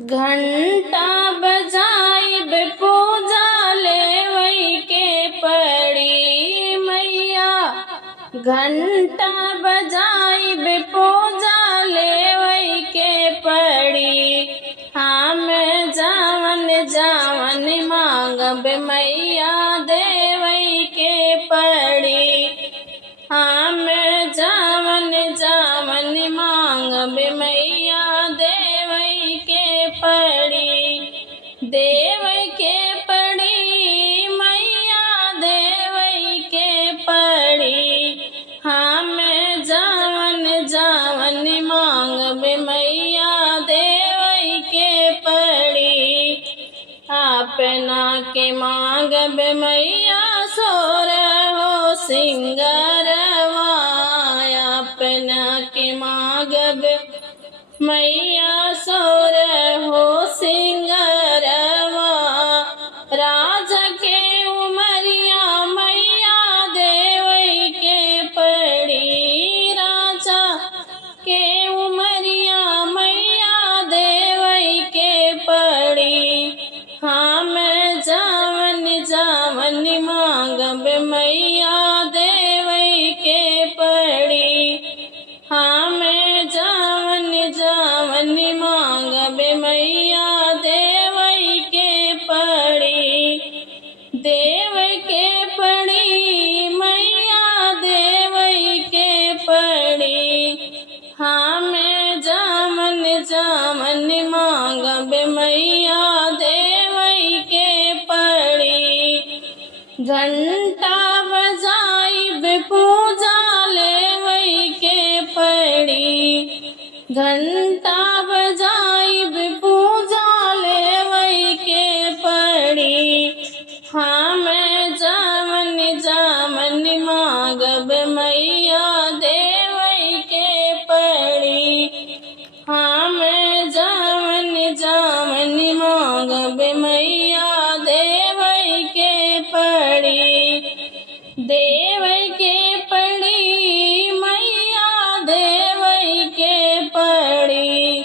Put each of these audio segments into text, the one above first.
घंटा बजाइब पूजा लेवई के पड़ी मैया। घंटा बजाइब पूजा लेवई के पड़ी। हम जावन जावन मांगब मैया देवई के पड़ी। हम जावन जावन मांगब मैया देवई के पड़ी। देव के पड़ी मैया देवई के पड़ी। हम जावन जावन मांगब मैया देवई के पड़ी। अपना के मांगब मैया सोरहो सिंगरवा। अपना के मांगब मैया सोरहो सिंगरवा। राजा के उमरिया मैया देवई के पड़ी। राजा के उमरिया मैया देवई के पड़ी। हम जावन जावन मांगब मैया देवई के पड़ी। हम जावन जावन मांगब मैया देवई के पड़ी। देव के पड़ी मैया देवई के पड़ी। हम जावन जावन मांगब मैया देवई के पड़ी। घंटा बजाइब पूजा लेवई के पड़ी। घंटा बजाइब पूजा लेवई के पड़ी। हम जावन जावन मांगब मैया देवई के पड़ी। हम जावन जावन मांगब मैया देवई के पड़ी। देव के पड़ी मैया देवई के पड़ी।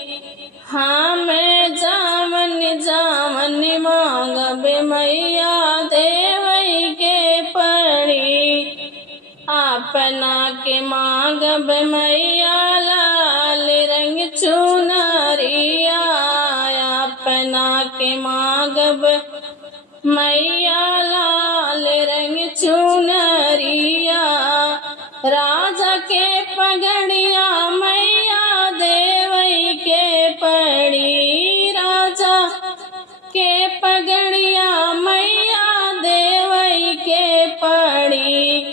हम जावन जावन मांगब मैया देवई के पड़ी। अपना के मांगब मैया लाल रंग चुनरिया। अपना के मांगब मैया लाल रंग चुनरिया। राजा के पगड़िया मैया देवई के पड़ी। राजा के पगड़िया मैया देवई के पड़ी।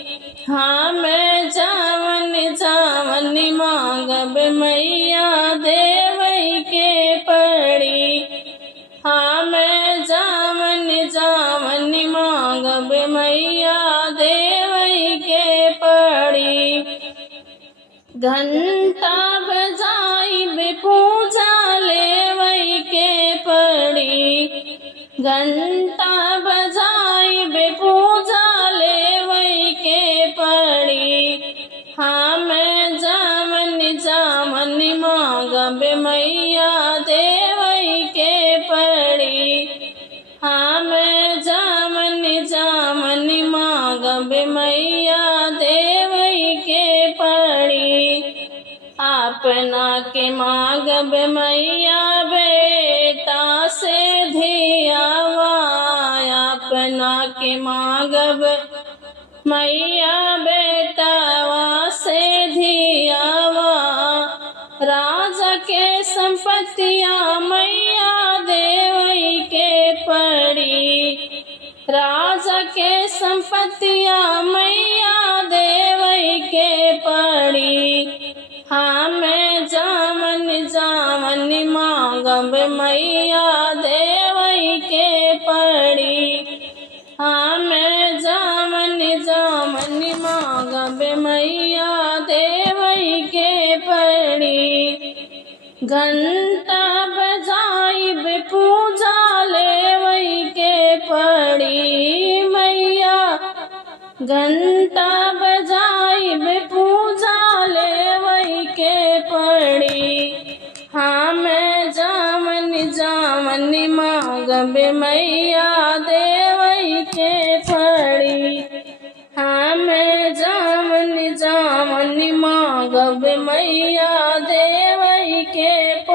हम जावन जावन मांगब मैया देवई के पड़ी। हम जावन जावन मांगब मैया देवई के पड़ी। घंटा बजाइब पूजा लेवई के पड़ी। घंटा बजाइब पूजा लेवई के पड़ी। हम जावन जावन मांगब मैया देवई के पड़ी। हम जावन जावन मांगब मैया देवई के पड़ी। अपना के मांगब मैया बेटा से धियावा। अपना के मांगब मैया बेटावा से धियावा। राजा के संपत्तिया मैया देवई के पड़ी। राजा के संपत्तिया मैया देवई के पड़ी। हम जावन जावन मांगब मैया देवई के पड़ी। हम जावन जावन मांगब मैया देवई के पड़ी। घंटा बजाइब पूजा लेवई के पड़ी मैया। घंटा बजाइब पूजा लेवई के पड़ी। हम जावन जामन मांगबे मैया देवई के पड़ी। हमें जामन मांगबे मैया देवई के पड़ी।